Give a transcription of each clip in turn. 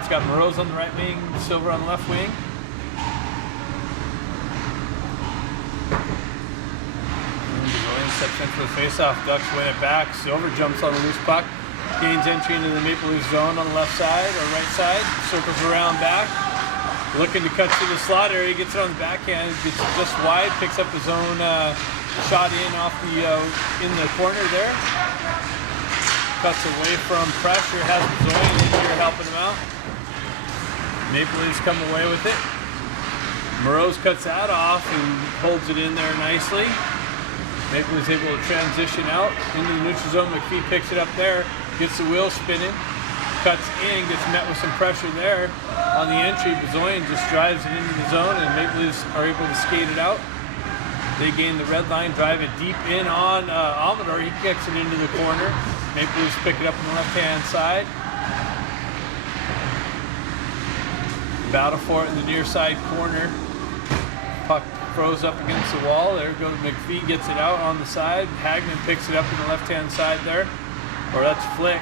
It's got Moreau's on the right wing, Silver on the left wing. And steps in for the face-off. Ducks win it back. Silver jumps on the loose puck. Gains entry into the Maple Leaf zone on the left side or right side. Circles around back. Looking to cut through the slot area. Gets it on the backhand. Gets it just wide. Picks up his own shot in off the in the corner there. Cuts away from pressure. Has Bezoin in here helping him out. Maple Leafs come away with it. Moreau's cuts that off and holds it in there nicely. Maple Leafs able to transition out into the neutral zone. McPhee picks it up there, gets the wheel spinning, cuts in, gets met with some pressure there on the entry. Bezoin just drives it into the zone, and Maple Leafs are able to skate it out. They gain the red line, drive it deep in on Amador. He kicks it into the corner. Maple Leafs pick it up on the left-hand side. Battle for it in the near side corner. Puck throws up against the wall. There goes McPhee, gets it out on the side. Hagman picks it up on the left-hand side there. Or that's Flick.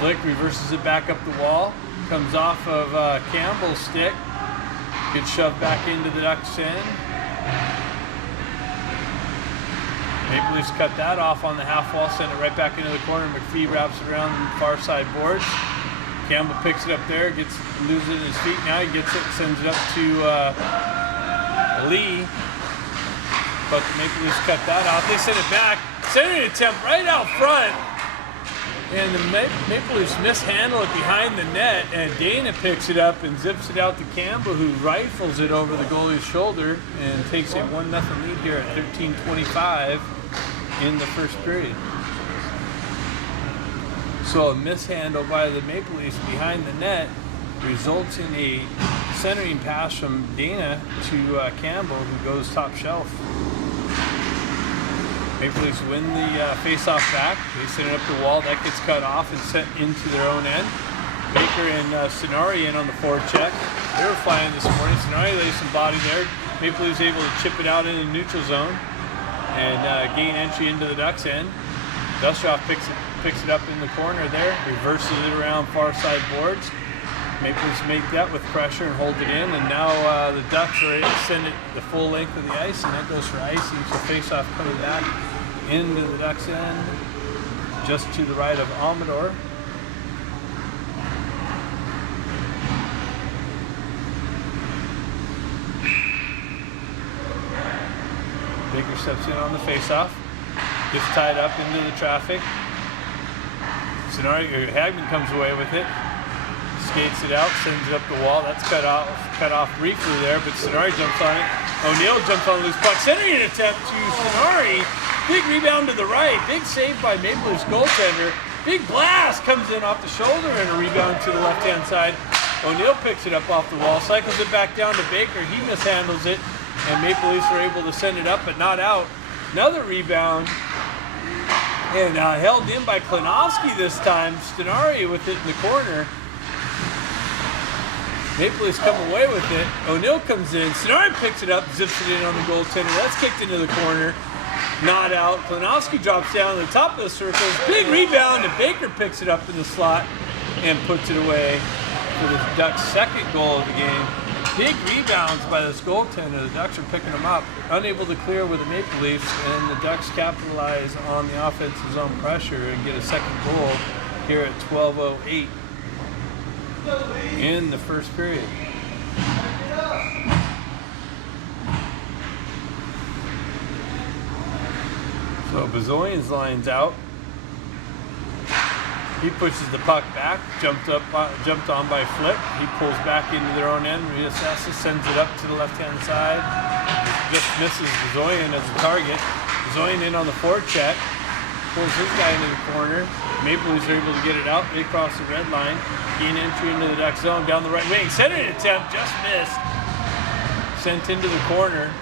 Flick reverses it back up the wall. Comes off of Campbell's stick. Gets shoved back into the Ducks' end. Maple Leafs cut that off on the half wall, send it right back into the corner. McPhee wraps it around the far side boards. Campbell picks it up there, loses it in his feet. Now he gets it, sends it up to Lee. But the Maple Leafs cut that off. They send it back. Centering attempt right out front. And the Maple Leafs mishandle it behind the net. And Dana picks it up and zips it out to Campbell, who rifles it over the goalie's shoulder and takes a 1-0 lead here at 13:25 in the first period. So a mishandle by the Maple Leafs behind the net results in a centering pass from Dana to Campbell, who goes top shelf. Maple Leafs win the face-off back. They send it up the wall. That gets cut off and sent into their own end. Baker and Sonari in on the forward check. They were flying this morning. Sonari lays some body there. Maple Leafs able to chip it out in the neutral zone and gain entry into the Ducks' end. Dustroff picks it up in the corner there, reverses it around far side boards. Maple Leafs make that with pressure and hold it in, and now the Ducks are able to send it the full length of the ice, and that goes for icing. So face-off coming back into the Ducks' end, just to the right of Amador. Baker steps in on the face-off. Gets tied up into the traffic. Hagman comes away with it. Skates it out, sends it up the wall. That's cut off briefly there, but Sonari jumps on it. O'Neill jumps on the loose puck. Centering attempt to Sonari. Big rebound to the right. Big save by Maple Leafs goaltender. Big blast comes in off the shoulder and a rebound to the left-hand side. O'Neill picks it up off the wall, cycles it back down to Baker. He mishandles it, and Maple Leafs are able to send it up, but not out. Another rebound. And held in by Klinowski this time. Stenari with it in the corner. Maple Leafs come away with it. O'Neill comes in. Stenari picks it up, zips it in on the goaltender. That's kicked into the corner. Not out. Klinowski drops down to the top of the circles. Big rebound, and Baker picks it up in the slot and puts it away for the Ducks' second goal of the game. Big rebounds by this goaltender. The Ducks are picking them up. Unable to clear with the Maple Leafs, and the Ducks capitalize on the offensive zone pressure and get a second goal here at 12:08 in the first period. So Bezoin's lines out. He pushes the puck back, jumped on by Flick. He pulls back into their own end, reassesses, sends it up to the left-hand side. Just misses Bezoin as a target. Bezoin in on the forward check, pulls his guy into the corner. Maple Leafs are able to get it out. They cross the red line, gain entry into the Duck zone down the right wing. Centering attempt, just missed. Sent into the corner.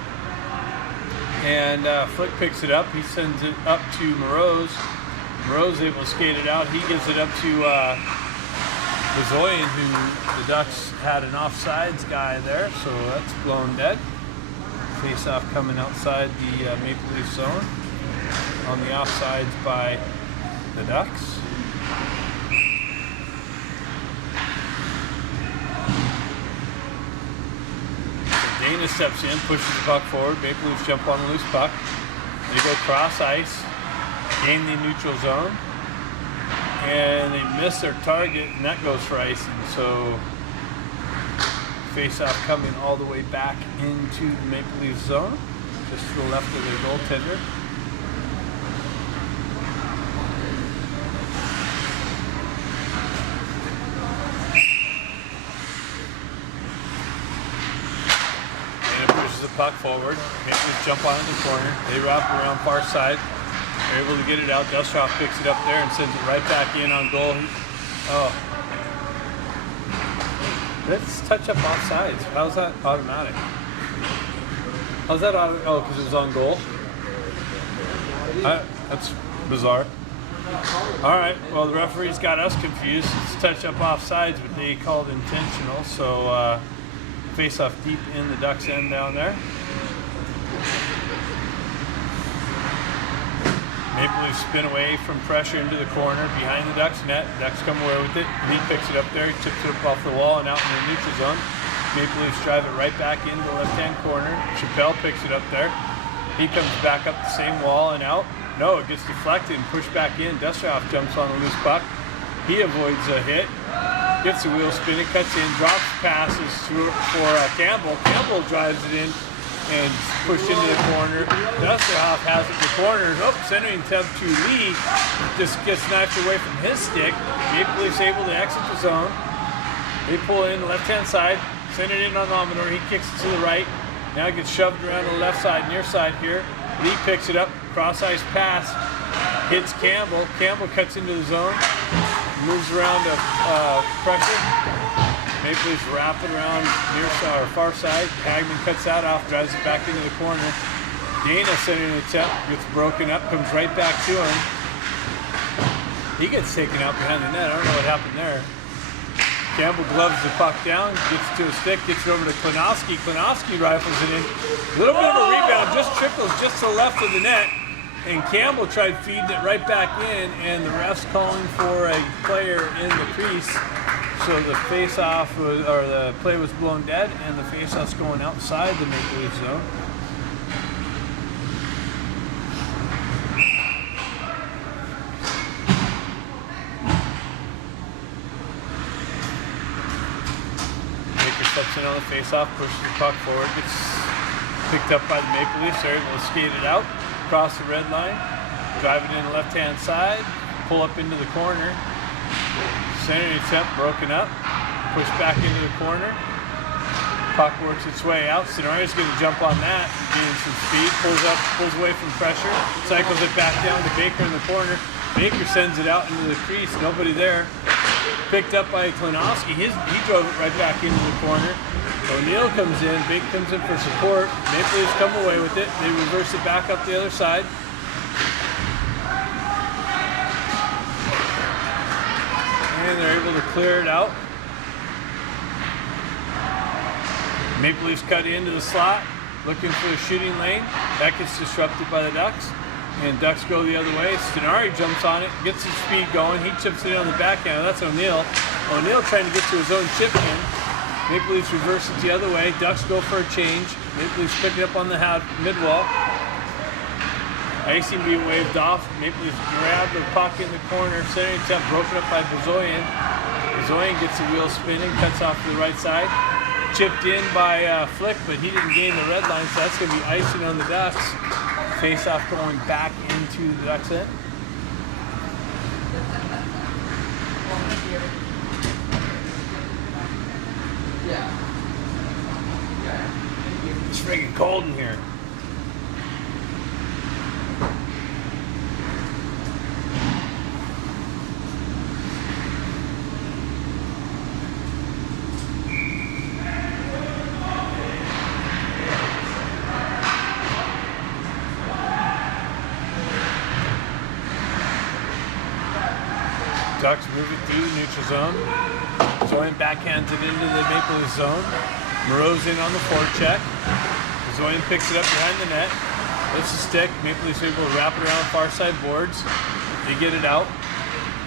And Flick picks it up. He sends it up to Moreau's. Moreau's able to skate it out. He gives it up to Bezoin, who the Ducks had an offsides guy there, so that's blown dead. Face-off coming outside the Maple Leaf zone on the offsides by the Ducks. Dana steps in, pushes the puck forward. Maple Leafs jump on the loose puck. They go cross ice, gain the neutral zone, and they miss their target, and that goes for icing. So face-off coming all the way back into the Maple Leafs zone, just to the left of their goaltender. The puck forward, Maple Leafs jump on in the corner, they wrap around far side, they're able to get it out. Dustrov picks it up there and sends it right back in on goal. Oh, let's touch up offsides. How's that automatic? How's that auto? Oh, because it was on goal. That's bizarre. All right, well, the referee's got us confused. It's touch up offsides, but they called intentional, so face off deep in the Ducks end down there. Maple Leafs spin away from pressure into the corner behind the Ducks net. Ducks come away with it. Lee picks it up there. He tips it up off the wall and out in the neutral zone. Maple Leafs drive it right back into the left-hand corner. Chappelle picks it up there. He comes back up the same wall and out. No, it gets deflected and pushed back in. Dustrov jumps on a loose puck. He avoids a hit. Gets the wheel spinning, cuts in, drops passes for Campbell. Campbell drives it in and pushed into the corner. Dustrov has it in the corner. Oh, centering attempt to Lee. Just gets snatched away from his stick. Maple Leafs able to exit the zone. They pull in the left-hand side, send it in on Amador. He kicks it to the right. Now it gets shoved around to the left side, near side here. Lee picks it up, cross-ice pass, hits Campbell. Campbell cuts into the zone. Moves around to pressure. Maple Leafs wrap it around near or far side. Hagman cuts that off, drives it back into the corner. Dana sending an attempt, gets broken up, comes right back to him. He gets taken out behind the net. I don't know what happened there. Campbell gloves the puck down, gets to a stick, gets it over to Klinowski. Klinowski rifles it in. A little bit of a rebound, just trickles just to the left of the net. And Campbell tried feeding it right back in, and the ref's calling for a player in the crease. So the face-off was, or the play was blown dead, and the face-off's going outside the Maple Leaf zone. Baker steps in on the face-off, pushes the puck forward, gets picked up by the Maple Leafs. They're able to skate it out. Across the red line, drive it in the left-hand side, pull up into the corner, centering attempt broken up, push back into the corner, puck works its way out. Sonori's going to jump on that, gaining some speed, pulls away from pressure, cycles it back down to Baker in the corner. Baker sends it out into the crease, nobody there. Picked up by Klinowski, he drove it right back into the corner. O'Neill comes in, Big comes in for support. Maple Leafs come away with it. They reverse it back up the other side. And they're able to clear it out. Maple Leafs cut into the slot, looking for the shooting lane. That gets disrupted by the Ducks. And Ducks go the other way. Stenari jumps on it, gets his speed going. He chips it on the backhand. That's O'Neill. O'Neill trying to get to his own chip in. Maple Leafs reverse it the other way. Ducks go for a change. Maple Leafs pick it up on the mid-wall. Icing being waved off. Maple Leafs grab the puck in the corner. Centering attempt broken up by Bozoyan. Bozoyan gets the wheel spinning, cuts off to the right side. Chipped in by Flick, but he didn't gain the red line, so that's going to be icing on the Ducks. Face-off going back into the Ducks end. It's freaking cold in here. Ducks move it through the neutral zone. Zoyan backhands it into the Maple Leaf zone. Moreau's in on the forecheck. Zoyan picks it up behind the net. Lifts the stick. Maple Leafs able to wrap it around far side boards. They get it out.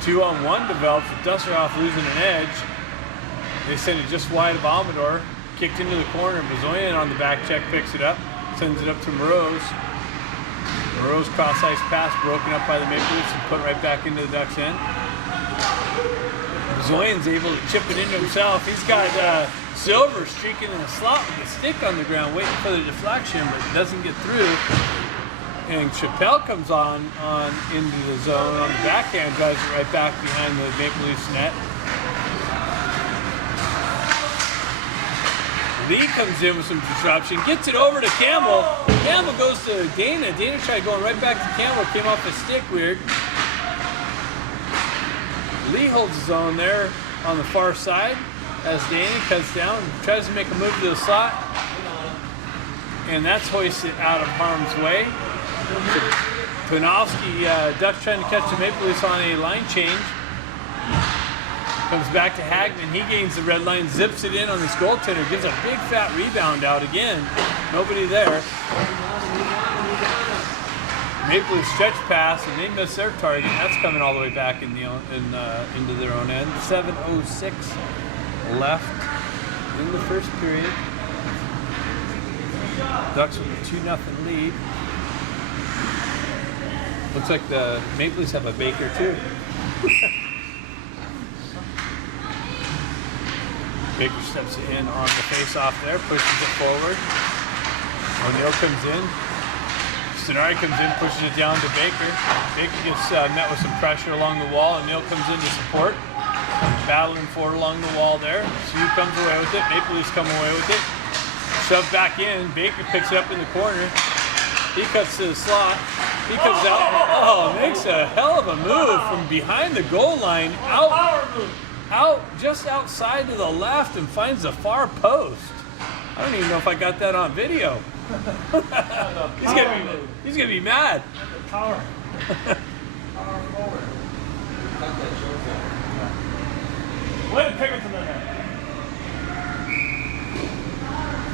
2-on-1 develops with Dusterhoff losing an edge. They send it just wide of Amador. kicked into the corner. Bazoyan on the back check picks it up, sends it up to Moroz. Moroz cross-ice pass broken up by the Maple Leafs and put right back into the Ducks' end. Bazoyan's able to chip it into himself. He's got Silver streaking in the slot with a stick on the ground, waiting for the deflection, but doesn't get through. And Chappelle comes on into the zone on the backhand, drives it right back behind the Maple Leafs net. Lee comes in with some disruption, gets it over to Campbell. Campbell goes to Dana. Dana tried going right back to Campbell, came off the stick weird. Lee holds his own there on the far side as Dana cuts down and tries to make a move to the slot. And that's hoisted out of harm's way. Panofsky, Ducks trying to catch the Maple Leafs on a line change. Comes back to Hagman. He gains the red line, zips it in on his goaltender, gives a big fat rebound out again. Nobody there. Maple Leafs stretch pass, and they miss their target. That's coming all the way back into their own end. 7:06 left in the first period. Ducks with a 2-0 lead. Looks like the Maple Leafs have a Baker too. Baker steps in on the face-off there, pushes it forward. O'Neill comes in. Sonari comes in, pushes it down to Baker. Baker gets met with some pressure along the wall. O'Neill comes in to support. Battling forward along the wall there. Sue comes away with it. Maple Leafs come away with it. Shoved back in. Baker picks it up in the corner. He cuts to the slot. He comes out. Makes a hell of a move from behind the goal line out just outside to the left and finds the far post. I don't even know if I got that on video. He's gonna be mad. Power forward. Way to pick it to the net.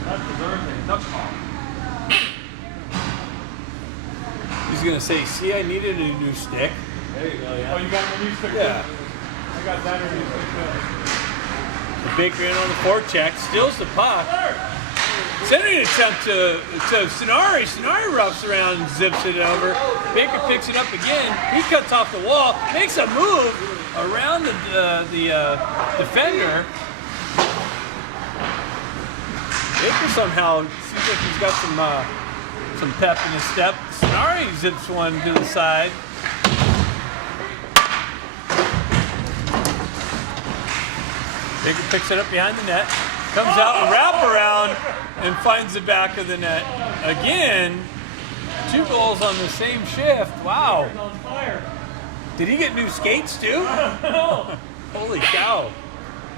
That's deserves a duck call. He's gonna say, "See, I needed a new stick." There you go. Yeah. Oh, you got a new stick. Yeah. Too? I got that new stick too. The Baker in on the forecheck, steals the puck. Sending an attempt to Sonari. Sonari roughs around and zips it over. Baker picks it up again. He cuts off the wall, makes a move around the defender. Baker somehow seems like he's got some pep in his step. Sonari zips one to the side. Baker picks it up behind the net, comes out and wrap around and finds the back of the net. Again, 2 goals on the same shift. Wow. On fire. Did he get new skates too? No. Holy cow.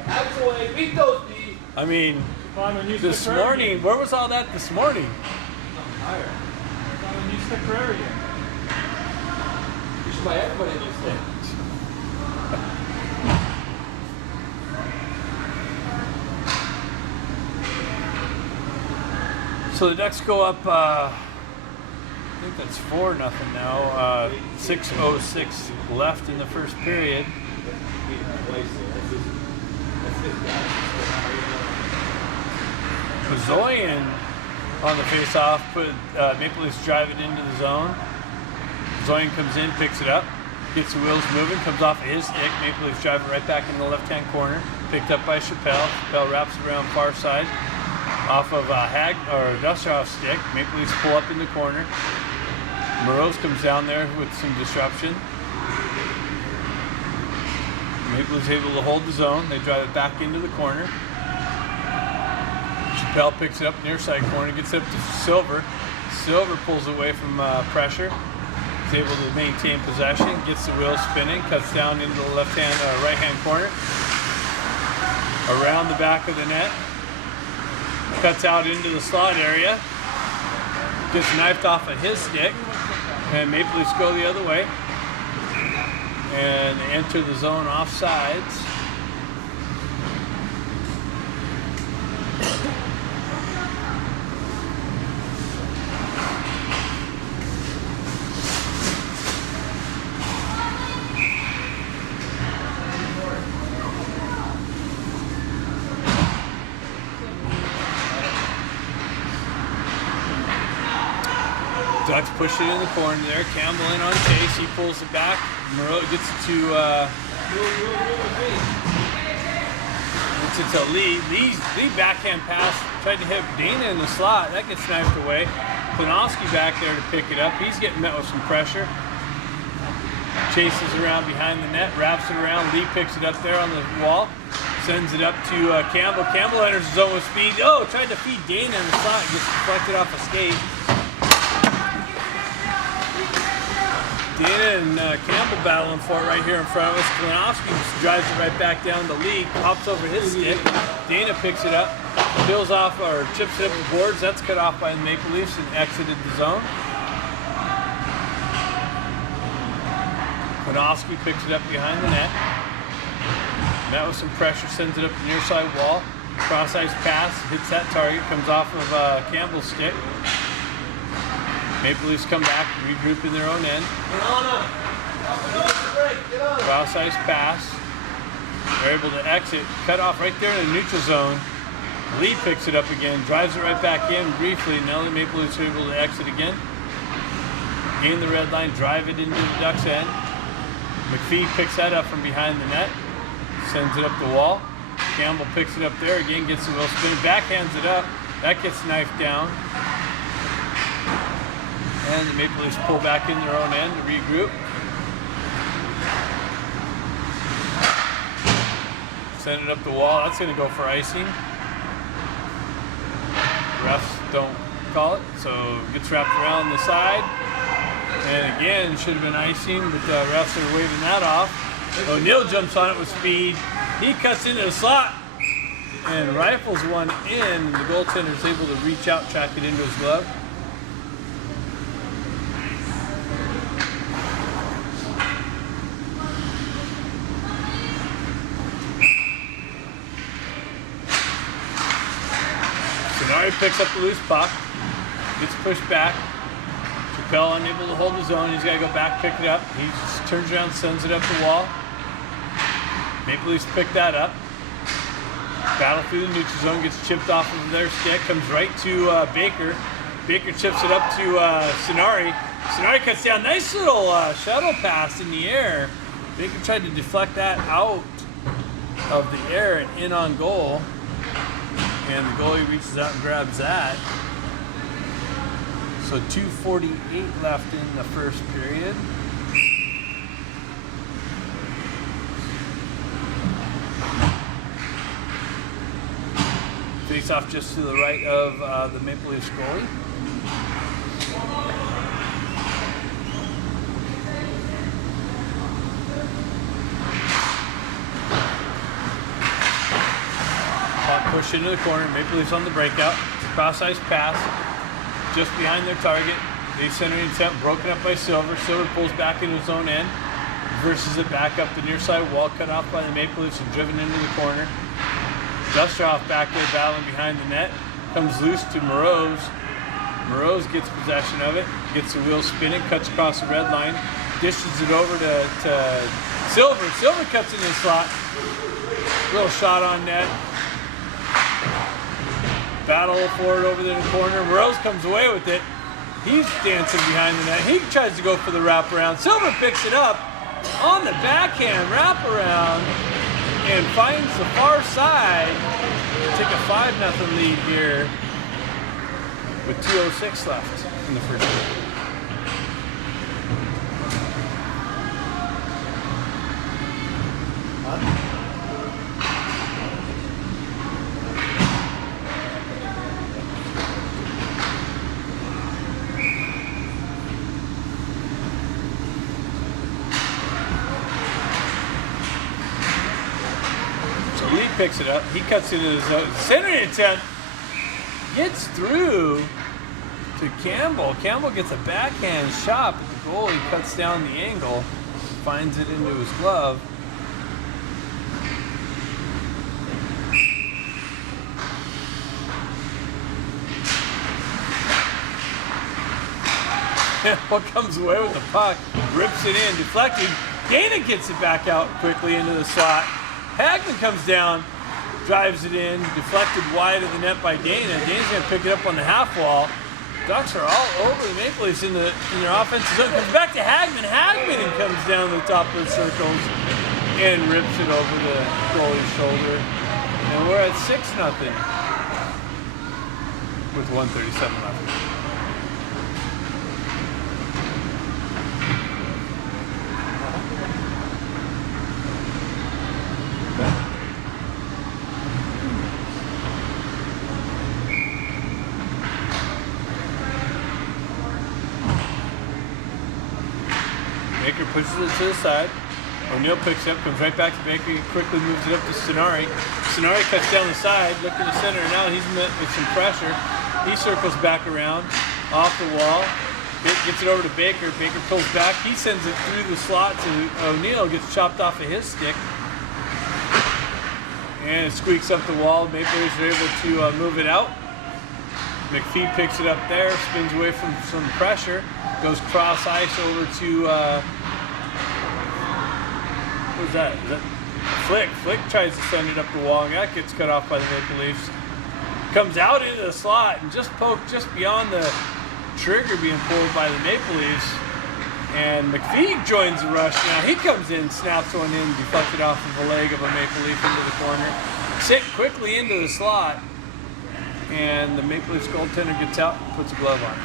Absolutely, beat those D. I mean, Found a new this stick for morning, everything. where was all that this morning? Higher. Found a new stick for everything. You should buy everybody a new stick. So the Ducks go up, I think that's 4-0 now. 6:06 left in the first period. Bazoyan on the face-off, Maple Leafs drive it into the zone. Bazoyan comes in, picks it up, gets the wheels moving, comes off of his stick. Maple Leafs drive it right back in the left-hand corner. Picked up by Chappelle. Chappelle wraps it around far side. Off of Dustoff's stick. Maple Leafs pull up in the corner. Moroz comes down there with some disruption. Maple Leafs able to hold the zone. They drive it back into the corner. Chappelle picks it up near side corner, gets it up to Silver. Silver pulls away from pressure. He's able to maintain possession, gets the wheels spinning, cuts down into the right-hand corner. Around the back of the net. Cuts out into the slot area. Gets knifed off of his stick. And Maple Leafs go the other way. And they enter the zone offsides. Ducks push it in the corner there. Campbell in on chase. He pulls it back. Moreau gets it to Lee. Lee backhand pass. Tried to hit Dana in the slot. That gets sniped away. Klinowski back there to pick it up. He's getting met with some pressure. Chases around behind the net. Wraps it around. Lee picks it up there on the wall. Sends it up to Campbell. Campbell enters the zone with speed. Oh, tried to feed Dana in the slot. Gets deflected off a skate. Dana and Campbell battling for it right here in front of us. Klinowski just drives it right back down the league, pops over his stick. Dana picks it up, peels off or chips it up the boards. That's cut off by the Maple Leafs and exited the zone. Klinowski picks it up behind the net. Met with some pressure, sends it up the near side wall. Cross ice pass, hits that target, comes off of Campbell's stick. Maple Leafs come back, regroup in their own end. Cross ice pass. They're able to exit, cut off right there in the neutral zone. Lee picks it up again, drives it right back in briefly. Now the Maple Leafs are able to exit again. Gain the red line, drive it into the Ducks' end. McPhee picks that up from behind the net, sends it up the wall. Campbell picks it up there again, gets the wheel spin, backhands it up. That gets knifed down. And the Maple Leafs pull back in their own end to regroup. Send it up the wall. That's going to go for icing. Refs don't call it, so it gets wrapped around the side. And again, should have been icing, but the refs are waving that off. O'Neill jumps on it with speed. He cuts into the slot and rifles one in. The goaltender is able to reach out, track it into his glove. Sinari picks up the loose puck, gets pushed back. Chappelle unable to hold his own. He's got to go back, pick it up. He just turns around, sends it up the wall. Maple Leafs pick that up. Battle through the neutral zone, gets chipped off of their stick, comes right to Baker. Baker chips it up to Sinari. Sinari cuts down. Nice little shuttle pass in the air. Baker tried to deflect that out of the air and in on goal. And the goalie reaches out and grabs that. So 2:48 left in the first period. Face off just to the right of the Maple Leafs goalie. Puck pushed into the corner. Maple Leafs on the breakout. Cross ice pass. Just behind their target. They center attempt broken up by Silver. Silver pulls back into his own end. Versus it back up the near side wall, cut off by the Maple Leafs and driven into the corner. Dustrov back there battling behind the net. Comes loose to Moroz. Moroz gets possession of it. Gets the wheel spinning, cuts across the red line. Dishes it over to Silver. Silver cuts in the slot. Little shot on net. Battle for it over there in the corner. Moroz comes away with it. He's dancing behind the net. He tries to go for the wraparound. Silver picks it up on the backhand wraparound and finds the far side. Take a 5-0 lead here with 2:06 left in the first period. Lee picks it up. He cuts into his centering attempt. Gets through to Campbell. Campbell gets a backhand shot, but the goalie cuts down the angle, finds it into his glove. Campbell comes away with the puck, rips it in, deflected. Dana gets it back out quickly into the slot. Hagman comes down, drives it in, deflected wide of the net by Dana. Dana's going to pick it up on the half wall. Ducks are all over the Maple Leafs in their offensive zone. Comes back to Hagman. Hagman comes down the top of the circles and rips it over the goalie's shoulder. And we're at 6-0 with 1:37 left. Baker pushes it to the side. O'Neill picks up, comes right back to Baker, quickly moves it up to Sonari. Sonari cuts down the side, looking to center. Now he's met with some pressure. He circles back around, off the wall, gets it over to Baker. Baker pulls back. He sends it through the slot to O'Neill, gets chopped off of his stick. And it squeaks up the wall. Maple Leafs are able to move it out. McPhee picks it up there, spins away from some pressure, goes cross ice over to, who's that? Is that Flick? Flick tries to send it up the wall, and that gets cut off by the Maple Leafs. Comes out into the slot and just poked just beyond the trigger being pulled by the Maple Leafs. And McPhee joins the rush now. He comes in, snaps one in, deflected off of the leg of a Maple Leaf into the corner. Sent quickly into the slot. And the Maple Leafs goaltender gets out and puts a glove on.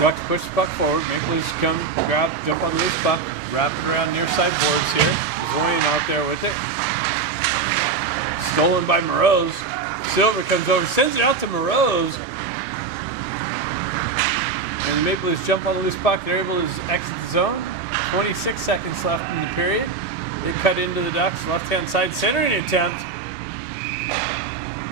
Ducks push the puck forward. Maple Leafs come, grab, jump on the loose puck, wrap it around near side boards here. Zoyan out there with it. Stolen by Moroz. Silver comes over, sends it out to Moroz. And the Maple Leafs jump on the loose puck. They're able to exit the zone. 26 seconds left in the period. They cut into the Ducks, left-hand side centering attempt.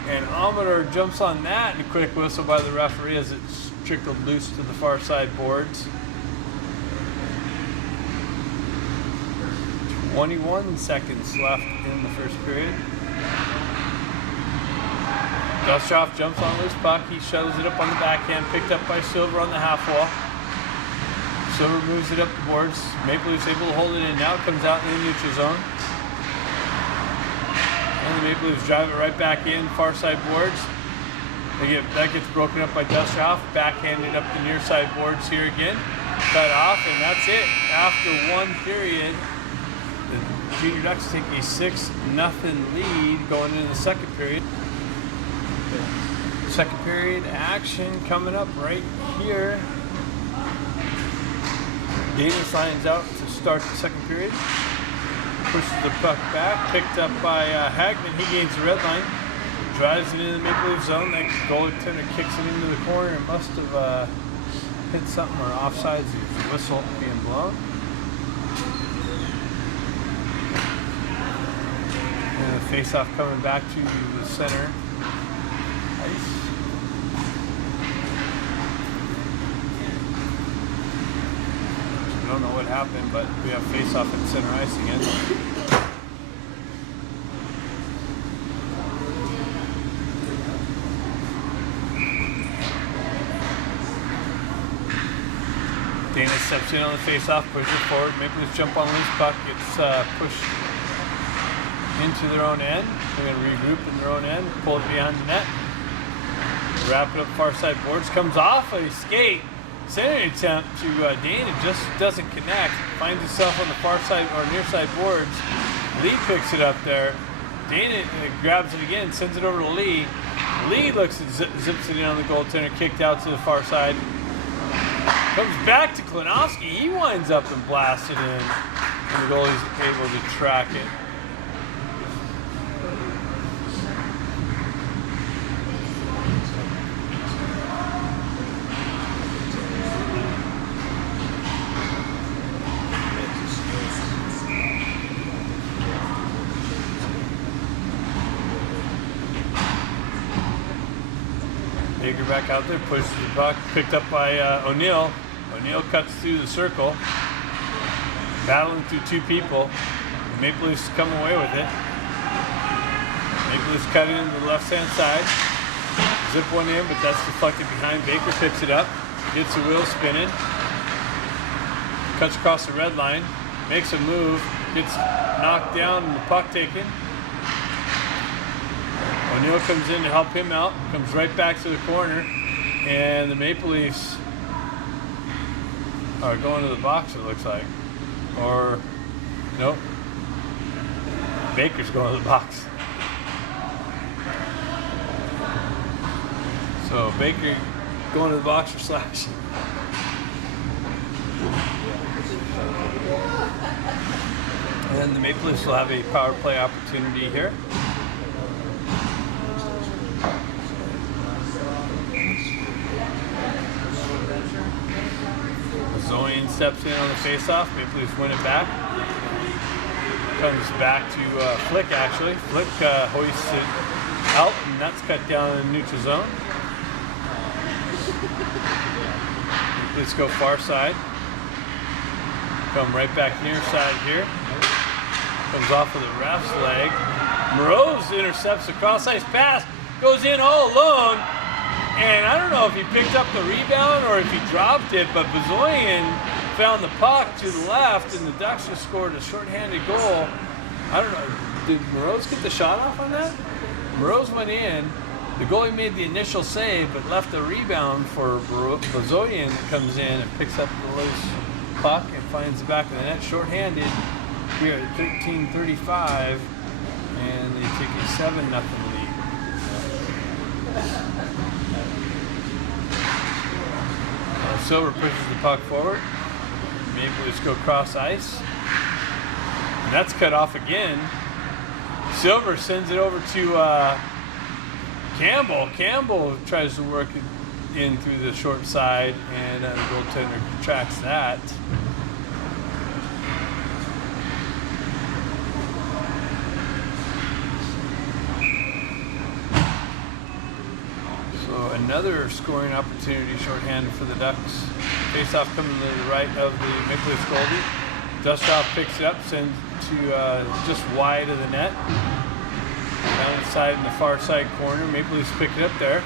And Amador jumps on that, and a quick whistle by the referee as it's trickled loose to the far side boards. 21 seconds left in the first period. Gushoff jumps on loose puck. He shoves it up on the backhand, picked up by Silver on the half wall. Silver moves it up the boards. Maple Leafs able to hold it in. Now it comes out in the neutral zone. And the Maple Leafs drive it right back in, far side boards. That gets broken up by Gushoff. Backhanded up the near side boards here again. Cut off, and that's it. After one period, the Junior Ducks take a 6-0 lead going into the second period. Second period action coming up right here. Dana signs out to start the second period. Pushes the puck back, picked up by Hagman. He gains the red line. Drives it into the Maple Leaf zone. That goaltender kicks it into the corner. It must have hit something or offsides. There's a whistle being blown. And the face-off coming back to the center ice. I don't know what happened, but we have face-off at center ice again. Dana steps in on the face-off, pushes it forward. Maple Leafs jump on the loose puck. It's pushed into their own end. They're going to regroup in their own end, pull it behind the net. Wrap it up far side boards. Comes off a skate. Centering attempt to Dana just doesn't connect. Finds himself on the far side or near side boards. Lee picks it up there. Dana grabs it again, sends it over to Lee. Lee looks and zips it in on the goaltender, kicked out to the far side. Comes back to Klinowski. He winds up and blasts it in. And the goalie's able to track it. Baker back out there, pushes the puck, picked up by O'Neill. O'Neill cuts through the circle, battling through two people. The Maple Leafs come away with it. Maple Leafs cut it into the left-hand side. Zip one in, but that's deflected behind. Baker picks it up, gets the wheel spinning, cuts across the red line, makes a move, gets knocked down and the puck taken. O'Neill comes in to help him out, comes right back to the corner, and the Maple Leafs are going to the box, it looks like. Or, nope. Baker's going to the box. So Baker going to the box for slash. And the Maple Leafs will have a power play opportunity here. Zoyan steps in on the faceoff. Maple Leafs win it back. Comes back to Flick, actually. Flick hoists it out, and that's cut down in the neutral zone. Let's go far side. Come right back near side here. Comes off of the ref's leg. Moreau's intercepts the cross-ice pass. Goes in all alone. And I don't know if he picked up the rebound or if he dropped it, but Bezoyan found the puck to the left, and the Ducks just scored a shorthanded goal. I don't know. Did Moreau's get the shot off on that? Moreau's went in. The goalie made the initial save, but left the rebound for Bezoyan that comes in and picks up the loose puck and finds the back of the net shorthanded here at 13:35, and they take a 7-0 lead. Silver pushes the puck forward. Maple Leafs go cross ice. And that's cut off again. Silver sends it over to Campbell. Campbell tries to work it in through the short side, and the goaltender tracks that. So another scoring opportunity shorthanded for the Ducks. Face-off coming to the right of the Maple Leafs goalie. Dustoff picks it up, sends to just wide of the net. Down inside in the far side corner. Maple Leafs pick it up there.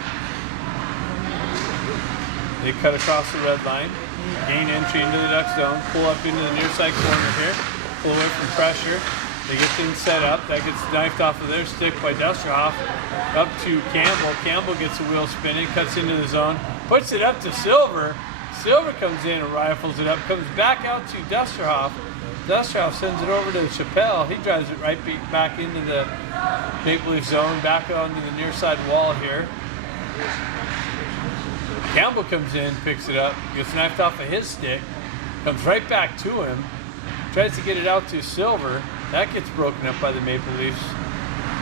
They cut across the red line. Gain entry into the Duck zone. Pull up into the near side corner here. Pull away from pressure. They get things set up. That gets knifed off of their stick by Dustoff. Up to Campbell. Campbell gets the wheel spinning. Cuts into the zone. Puts it up to Silver. Silver comes in and rifles it up. Comes back out to Dustoff. Dustoff sends it over to Chappelle. He drives it right back into the Maple Leaf zone. Back onto the near side wall here. Campbell comes in, picks it up, gets knifed off of his stick, comes right back to him, tries to get it out to Silver. That gets broken up by the Maple Leafs,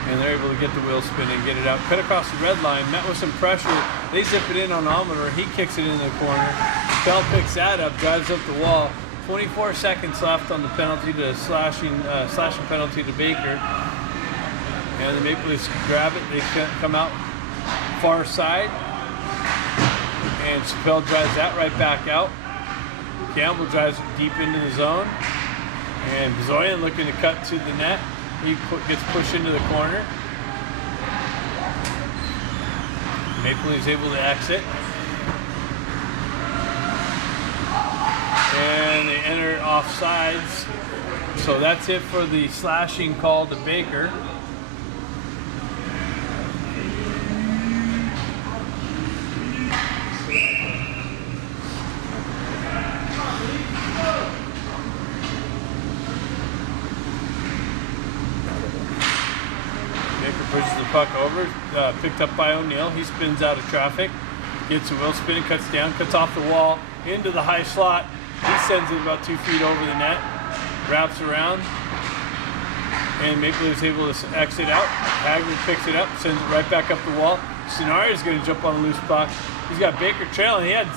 and they're able to get the wheel spinning, get it out. Cut across the red line, met with some pressure. They zip it in on Almador. He kicks it into the corner. Chappelle picks that up, drives up the wall. 24 seconds left on the penalty to slashing penalty to Baker. And the Maple Leafs grab it. They come out far side. And Chappelle drives that right back out. Campbell drives it deep into the zone. And Bezoyan looking to cut to the net. He gets pushed into the corner. Maple Leafs able to exit. And they enter offsides. So that's it for the slashing call to Baker. Pushes the puck over, picked up by O'Neill. He spins out of traffic, gets a wheel spinning, cuts down, cuts off the wall, into the high slot. He sends it about 2 feet over the net, wraps around, and Maple Leafs able to exit out. Hagman picks it up, sends it right back up the wall. Sonari is going to jump on a loose puck. He's got Baker trailing. He had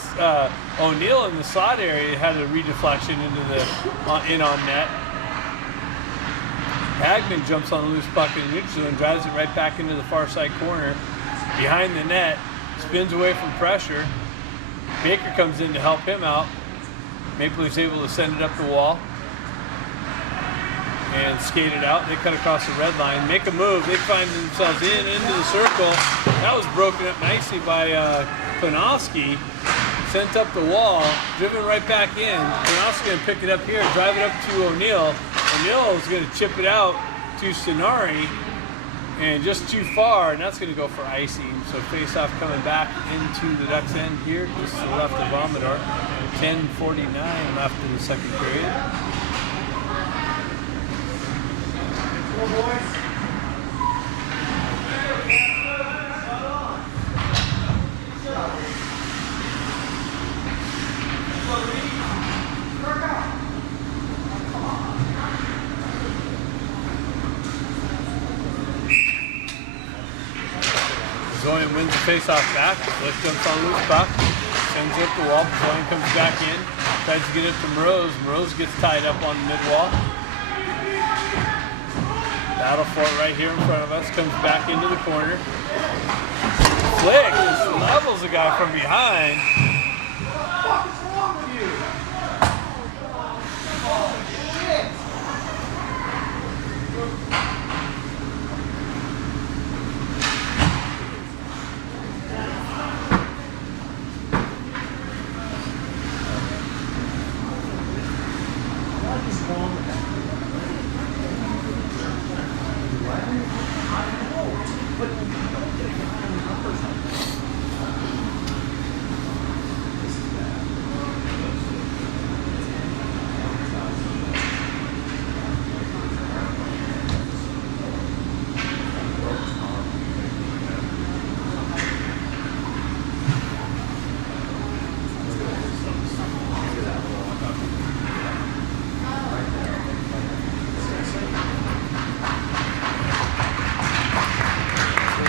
O'Neill in the slot area. Had a redeflection into the in on net. Hagman jumps on a loose puck in the neutral and drives it right back into the far side corner behind the net, spins away from pressure. Baker comes in to help him out. Maple Leafs able to send it up the wall. and skate it out. They cut across the red line, make a move. They find themselves into the circle. That was broken up nicely by Konofsky. Sent up the wall, driven right back in. Konofsky going to pick it up here, drive it up to O'Neill. O'Neill is going to chip it out to Sonari, and just too far, and that's going to go for icing. So face-off coming back into the Ducks' end here, just to the left of Amador. 10:49 left in the second period. Zoyan wins the face-off back. Flick jumps on loose puck. Sends it up the wall. Zoyan comes back in. Tries to get it to Moroz. Moroz gets tied up on the mid-wall. Battle for it right here in front of us. Comes back into the corner. Flick just levels the guy from behind. What's wrong with you? Oh, shit.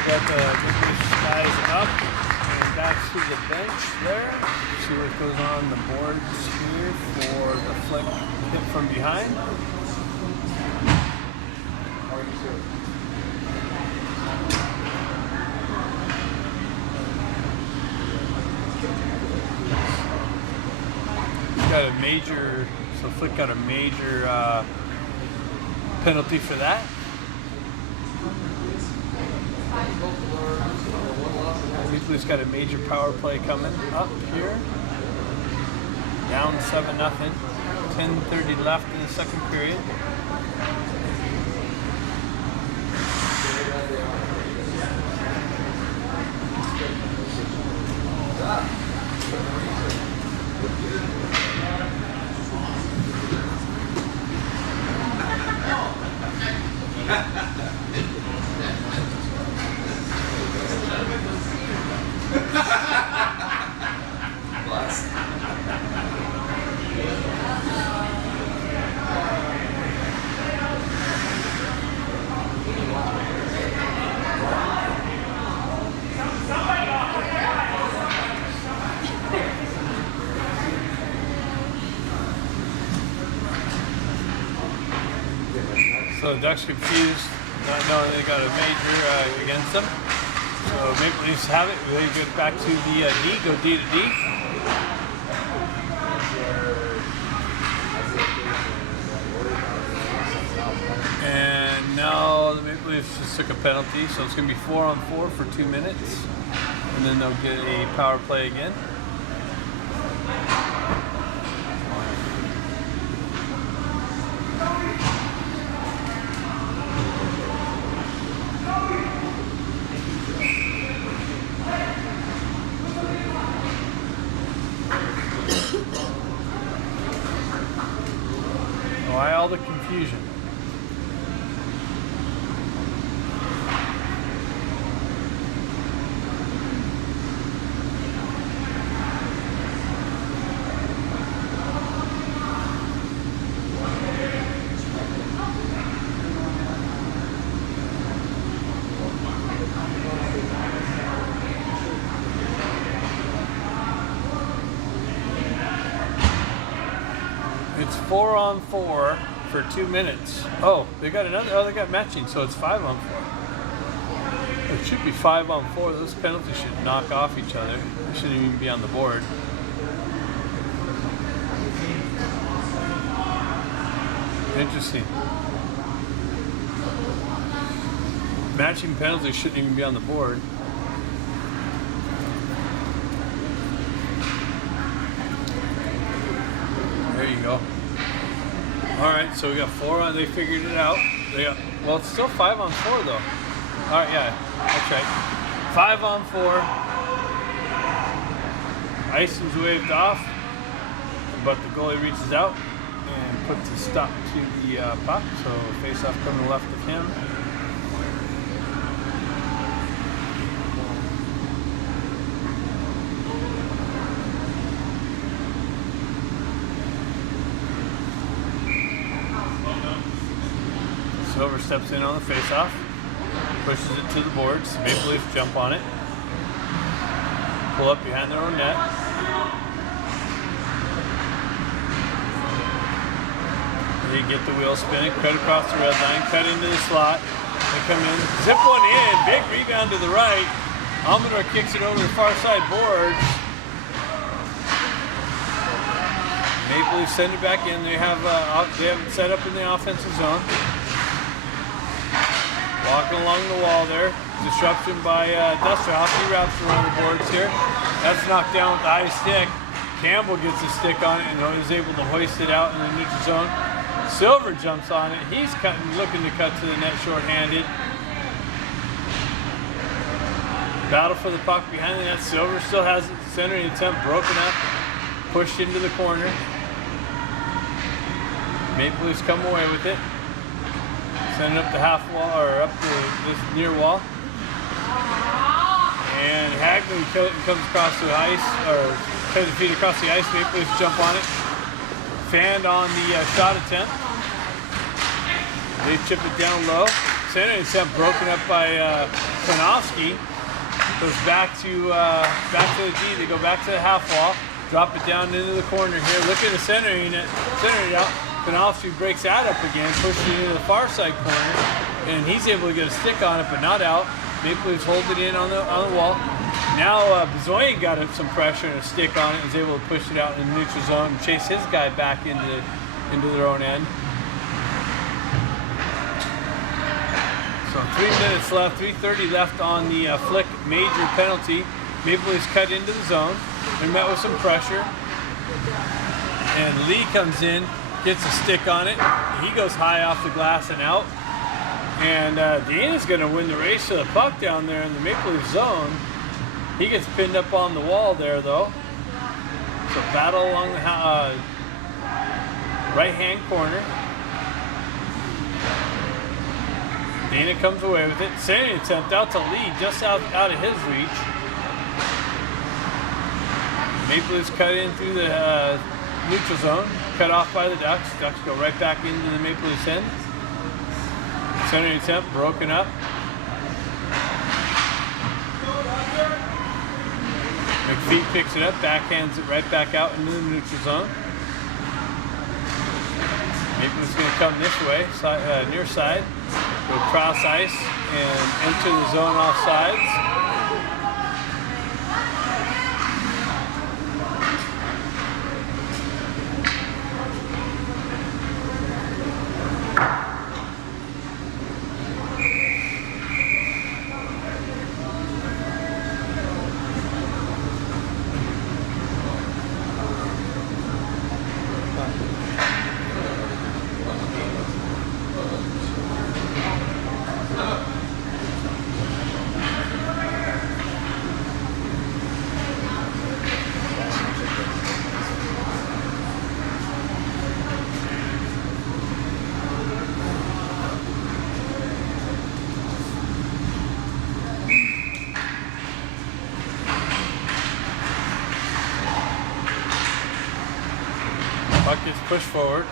Got the guys up and back to the bench there. See what goes on the boards here for the flick hit from behind. Got a major, so Flick got a major penalty for that. Leafly's got a major power play coming up here. Down 7-0. 10:30 left in the second period. So the Ducks confused, not knowing they got a major against them. So Maple Leafs have it. They get back to the D, go D to D. And now the Maple Leafs just took a penalty, so it's going to be 4-on-4 for 2 minutes. And then they'll get a power play again. Why all the confusion? It's 4-on-4 for 2 minutes. Oh, they got another. Oh, they got matching, so it's 5-on-4. It should be 5-on-4. Those penalties should knock off each other. They shouldn't even be on the board. Interesting. Matching penalties shouldn't even be on the board. There you go. All right, so we got 4 on. They figured it out. Well, it's still 5 on 4 though. All right, yeah, that's right. 5 on 4. Ice is waved off, but the goalie reaches out and puts a stop to the puck. So face-off coming left of him. Silver steps in on the face-off, pushes it to the boards. Maple Leafs jump on it, pull up behind their own net. They get the wheel spinning, cut across the red line, cut into the slot. They come in, zip one in, big rebound to the right. Almador kicks it over the far side boards. Maple Leafs send it back in. They have it set up in the offensive zone. Walking along the wall there. Disruption by Dustroff. He wraps around the boards here. That's knocked down with the high stick. Campbell gets a stick on it and is able to hoist it out in the neutral zone. Silver jumps on it. He's looking to cut to the net shorthanded. Battle for the puck behind the net. Silver still has it. Centering attempt broken up. Pushed into the corner. Maple Leafs come away with it. Send it up the half wall, or up to this near wall. And Hagley comes across the ice, or tries to feed across the ice. Maple Leafs jump on it. Fanned on the shot attempt. They chip it down low. Center attempt broken up by Konofsky. Goes back to the D. They go back to the half wall. Drop it down into the corner here. Look at the center unit. Center it out. Konofsky breaks that up again, pushes it into the far side corner, and he's able to get a stick on it, but not out. Maple Leafs hold it in on the wall. Now Bezoyan got some pressure and a stick on it, and was able to push it out in the neutral zone and chase his guy back into their own end. So 3 minutes left, 3:30 left on the Flick major penalty. Maple Leafs cut into the zone. They're met with some pressure, and Lee comes in. Gets a stick on it. He goes high off the glass and out. And Dana's going to win the race to the puck down there in the Maple Leaf zone. He gets pinned up on the wall there, though. So battle along the right-hand corner. Dana comes away with it. Sending attempt out to Lee, just out of his reach. Maple Leafs cut in through the neutral zone. Cut off by the Ducks. Ducks go right back into the Maple Leafs end. Center attempt broken up. McPhee picks it up, backhands it right back out into the neutral zone. Maple Leafs going to come this way, near side. Go cross ice and enter the zone off sides. Puck gets pushed forward.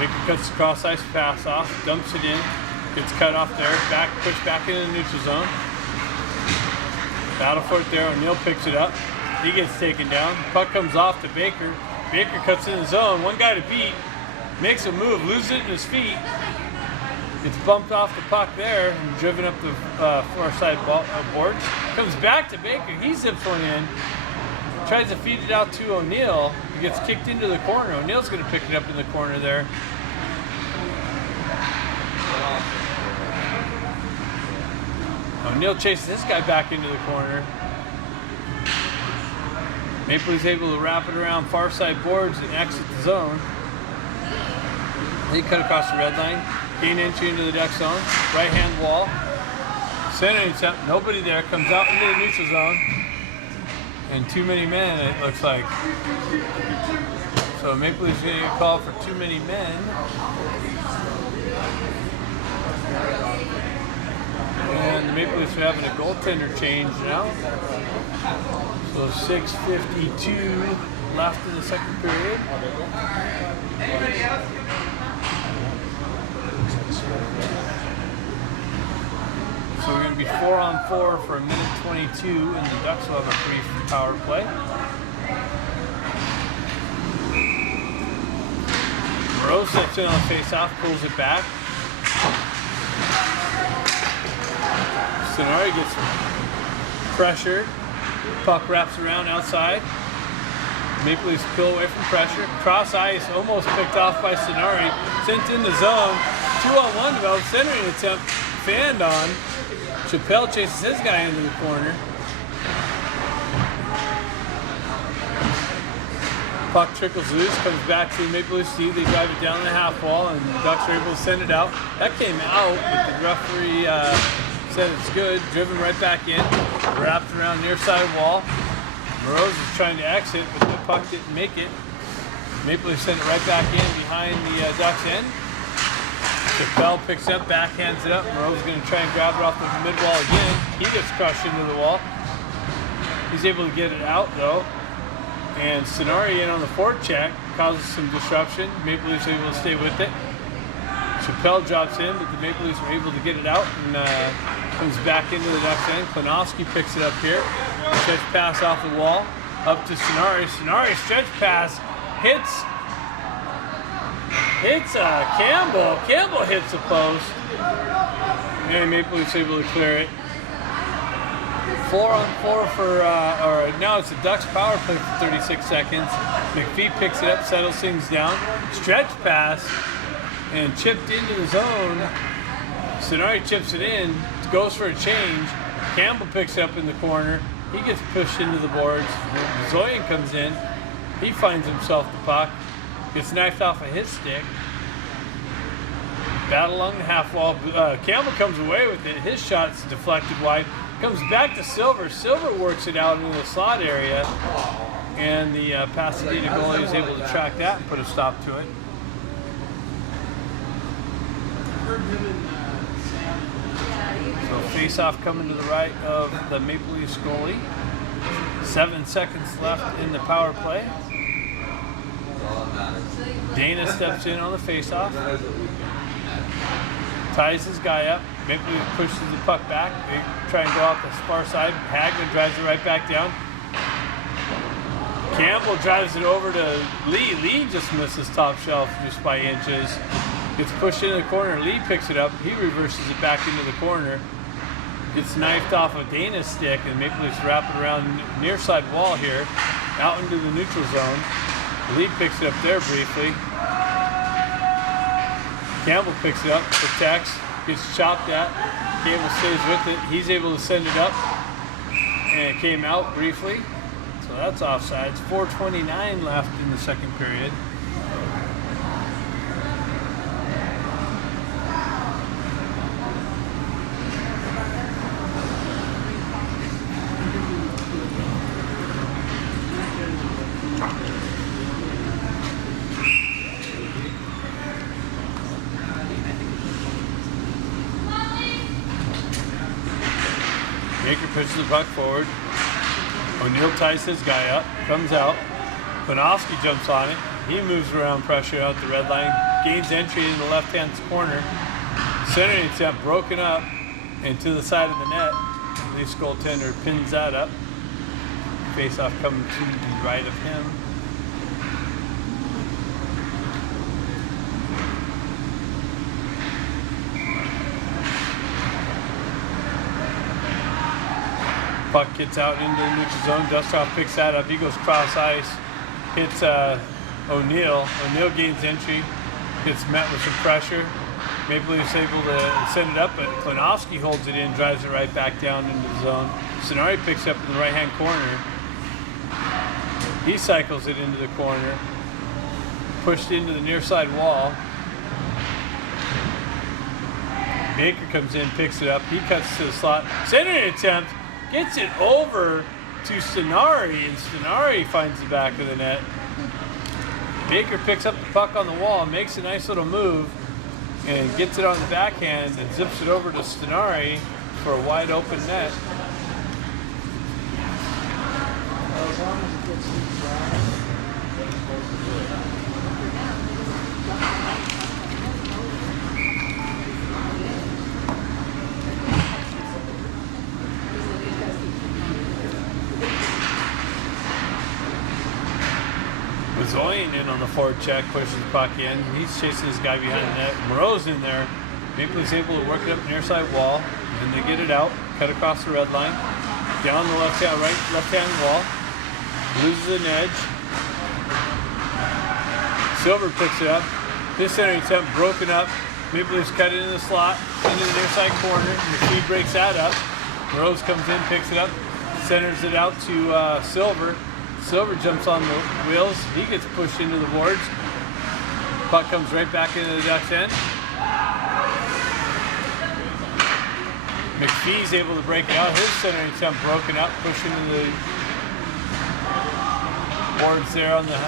Baker cuts the cross ice pass off, dumps it in, gets cut off there, pushed back into the neutral zone. Battle for it there, O'Neill picks it up. He gets taken down. Puck comes off to Baker. Baker cuts in the zone, one guy to beat, makes a move, loses it in his feet. Gets bumped off the puck there and driven up the far side boards. Comes back to Baker, he zips one in. Tries to feed it out to O'Neill. He gets kicked into the corner. O'Neill's going to pick it up in the corner there. O'Neill chases this guy back into the corner. Maple Leafs able to wrap it around far side boards and exit the zone. They cut across the red line, gain entry into the Duck zone, right hand wall. Center attempt, nobody there, comes out into the neutral zone. And too many men, it looks like. So Maple Leafs going to get called for too many men. And the Maple Leafs are having a goaltender change now. So 6:52 left in the second period. So we're going to be 4-on-4 for 1:22, and the Ducks will have a brief power play. Rose steps in on the face-off, pulls it back. Sonari gets pressured. Puck wraps around outside. Maple Leafs peel away from pressure. Cross ice, almost picked off by Sonari. Sent in the zone. 2-on-1 developed. Centering attempt, fanned on. Chappelle chases his guy into the corner. Puck trickles loose, comes back to Maple Leafs D. They drive it down the half wall, and the Ducks are able to send it out. That came out, but the referee said it's good. Driven right back in, wrapped around near side wall. Moroz is trying to exit, but the puck didn't make it. Maple Leafs sent it right back in behind the Ducks end. Chappelle picks up, backhands it up. Moroz is going to try and grab it off the mid wall again. He gets crushed into the wall. He's able to get it out though. And Sonari in on the forecheck causes some disruption. Maple Leafs are able to stay with it. Chappelle drops in, but the Maple Leafs are able to get it out and comes back into the Ducks end. Klinowski picks it up here. Stretch pass off the wall. Up to Sonari. Sonari stretch pass hits Campbell. Campbell hits the post. And Maple Leafs able to clear it. 4-on-4 for, now it's a Ducks power play for 36 seconds. McPhee picks it up, settles things down. Stretch pass and chipped into the zone. Sonari chips it in, goes for a change. Campbell picks it up in the corner. He gets pushed into the boards. Zoyan comes in. He finds himself the puck. Gets knifed off of his stick. Battle along the half wall. Campbell comes away with it. His shot's deflected wide. Comes back to Silver. Silver works it out into the slot area. And the Pasadena goalie is able to track that and put a stop to it. So face-off coming to the right of the Maple Leafs goalie. 7 seconds left in the power play. Dana steps in on the face-off. Ties his guy up. Maple Leafs pushes the puck back. They try and go off the far side. Hagman drives it right back down. Campbell drives it over to Lee. Lee just misses top shelf just by inches. Gets pushed into the corner. Lee picks it up. He reverses it back into the corner. Gets knifed off of Dana's stick, and Maple Leafs wrap it around near side wall here, out into the neutral zone. Lee picks it up there briefly. Campbell picks it up, protects, gets chopped at. Campbell stays with it. He's able to send it up, and it came out briefly. So that's offsides. 4:29 left in the second period. Baker pushes the puck forward. O'Neill ties his guy up, comes out. Klinowski jumps on it. He moves around pressure out the red line, gains entry in the left-hand corner. Centering attempt broken up and to the side of the net. The Leafs goaltender pins that up. Face-off coming to the right of him. Puck gets out into the neutral zone. Dustoff picks that up. He goes cross ice. Hits O'Neill. O'Neill gains entry. Gets met with some pressure. Maple Leafs able to send it up, but Klinowski holds it in, drives it right back down into the zone. Sonari picks up in the right-hand corner. He cycles it into the corner, pushed into the near side wall. Baker comes in, picks it up. He cuts to the slot. Centering attempt, gets it over to Stenari, and Stenari finds the back of the net. Baker picks up the puck on the wall, makes a nice little move, and gets it on the backhand and zips it over to Stenari for a wide open net. Zoyan in on the forward check, pushes the puck in. He's chasing this guy behind the net. Moreau's in there. Maple Leafs able to work it up near side wall. Then they get it out, cut across the red line, down the left-hand wall, loses an edge. Silver picks it up. This center attempt broken up. Maple Leafs cut it in the slot, into the near side corner. McPhee breaks that up. Moreau comes in, picks it up, centers it out to Silver. Silver jumps on the wheels. He gets pushed into the boards. Puck comes right back into the Ducks' end. McPhee's able to break it out. His center attempt broken up, pushed into the boards there on the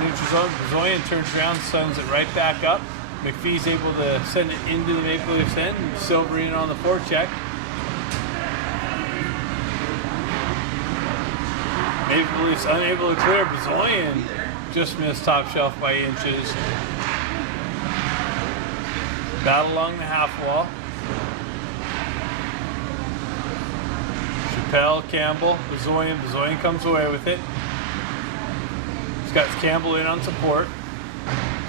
neutral zone. Zoyan turns around, sends it right back up. McPhee's able to send it into the Maple Leafs end. Silver in on the forecheck. Maple Leafs unable to clear. Bazoyan just missed top shelf by inches. Battle along the half wall. Chappelle, Campbell, Bazoyan. Bazoyan comes away with it. He's got Campbell in on support.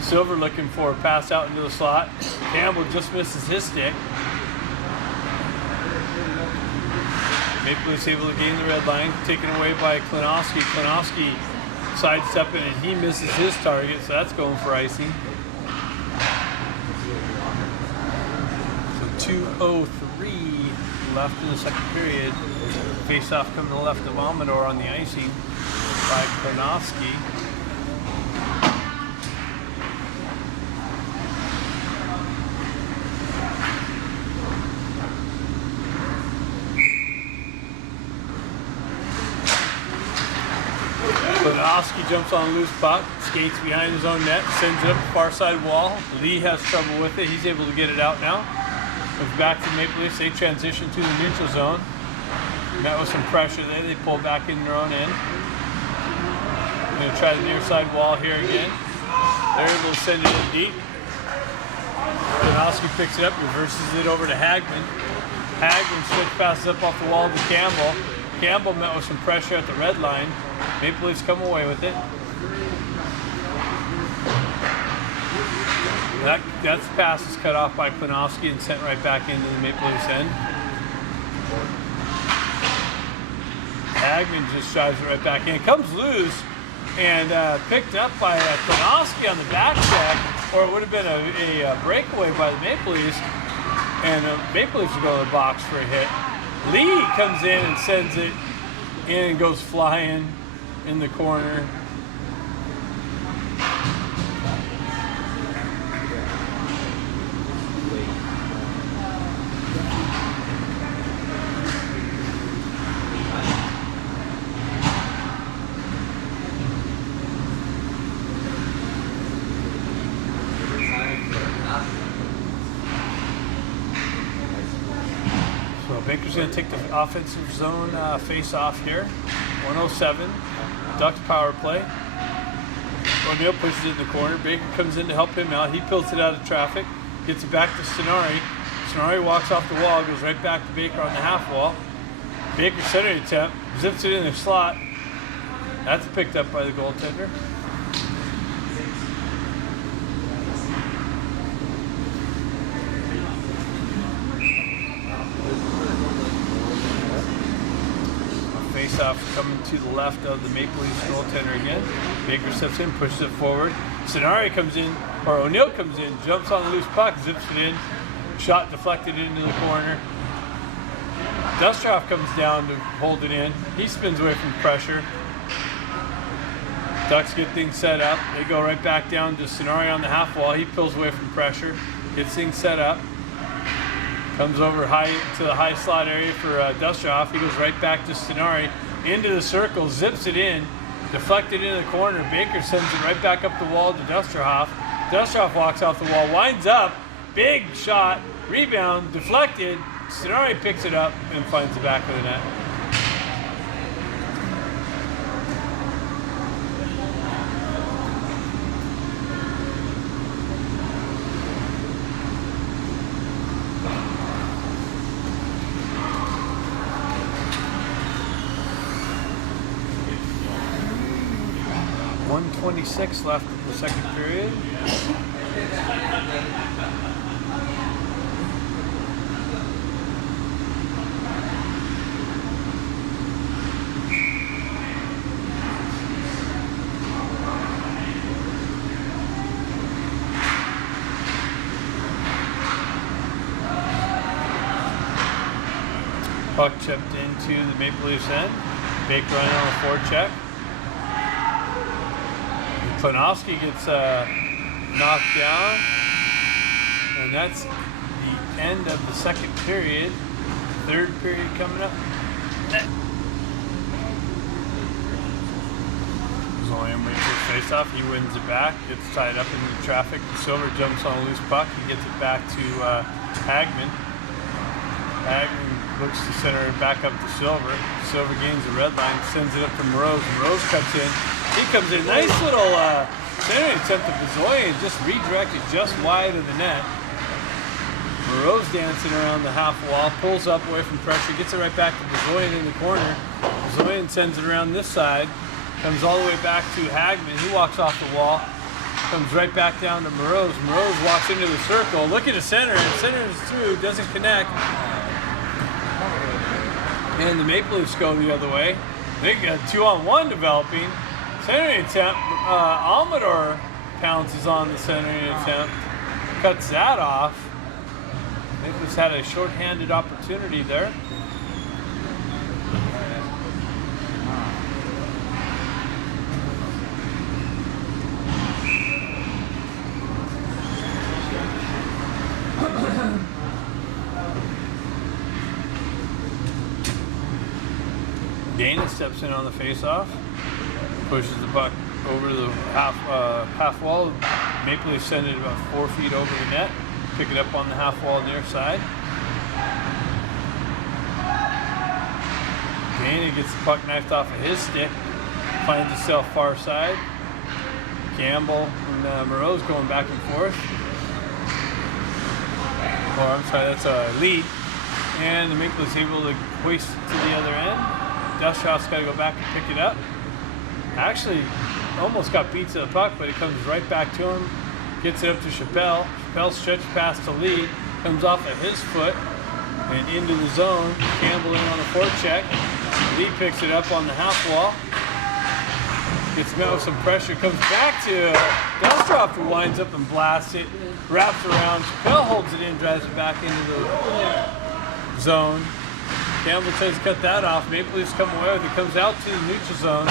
Silver looking for a pass out into the slot. Campbell just misses his stick. Maple Leafs able to gain the red line, taken away by Klinowski. Klinowski sidestepping and he misses his target, so that's going for icing. So 2:03 left in the second period. Face-off coming to the left of Amador on the icing by Klinowski. Klinowski jumps on a loose puck, skates behind his own net, sends it up the far side wall. Lee has trouble with it. He's able to get it out now. Moves back to the Maple Leafs. They transition to the neutral zone. Met with some pressure there. They pull back in their own end. Going to try the near side wall here again. They're able to send it in deep. Klinowski picks it up, reverses it over to Hagman. Hagman switch passes up off the wall to Campbell. Campbell met with some pressure at the red line. Maple Leafs come away with it. That pass is cut off by Klinowski and sent right back into the Maple Leafs end. Hagman just drives it right back in. It comes loose and picked up by Klinowski on the back check, or it would have been a breakaway by the Maple Leafs, and the Maple Leafs will go to the box for a hit. Lee comes in and sends it in and goes flying in the corner. So Baker's going to take the offensive zone face-off here. 107, Ducks power play. O'Neill pushes it in the corner. Baker comes in to help him out. He pills it out of traffic, gets it back to Stenari. Stenari walks off the wall, goes right back to Baker on the half wall. Baker centering attempt, zips it in the slot. That's picked up by the goaltender. Face-off coming to the left of the Maple Leafs goaltender again. Baker steps in, pushes it forward. Stenari comes in, or O'Neill comes in, jumps on the loose puck, zips it in, Shot deflected into the corner. Dustroff comes down to hold it in. He spins away from pressure. Ducks get things set up. They go right back down to Sonari on the half wall. He pulls away from pressure. Gets things set up. Comes over high to the high slot area for Dustroff. He goes right back to Sonari. Into the circle. Zips it in. Deflected into the corner. Baker sends it right back up the wall to Dustroff. Dustroff walks off the wall. Winds up. Big shot. Rebound. Deflected. Sonari picks it up and finds the back of the net. .126 left in the second period. Puck chipped into the Maple Leafs end. Baker running on a forecheck. Klinowski gets knocked down. And that's the end of the second period. Third period coming up. Zolian waits for a face-off. He wins it back. Gets tied up into traffic. Silver jumps on a loose puck. He gets it back to Hagman. Hagman looks to center it back up to Silver. Silver gains the red line, sends it up to Moroz. Moroz cuts in. He comes in. Nice little centering attempt to Bezoyan, just redirected just wide of the net. Moroz dancing around the half wall, pulls up away from pressure, gets it right back to Bezoyan in the corner. Bezoyan sends it around this side, comes all the way back to Hagman. He walks off the wall, comes right back down to Moroz. Moroz walks into the circle. Look at the center, and center is through, doesn't connect. And the Maple Leafs go the other way. They got 2-on-1 developing. Centering attempt. Almador pounces on the centering attempt. Cuts that off. Maple Leafs had a shorthanded opportunity there. Dana steps in on the face-off, pushes the puck over the half wall. Maple Leafs send it about 4 feet over the net, pick it up on the half wall near side. Dana gets the puck knifed off of his stick, finds himself far side. Campbell and Moroz going back and forth. Oh, I'm sorry, that's a lead. And the Maple Leafs able to hoist to the other end. Dustroff's got to go back and pick it up. Actually, almost got beat to the puck, but it comes right back to him. Gets it up to Chappelle. Chappelle stretch pass to Lee. Comes off of his foot and into the zone. Campbell in on the forecheck. Lee picks it up on the half wall. Gets met with some pressure. Comes back to Dustroff, who winds up and blasts it. Wraps around. Chappelle holds it in, drives it back into the zone. Campbell tries to cut that off. Maple Leafs come away with it. Comes out to the neutral zone.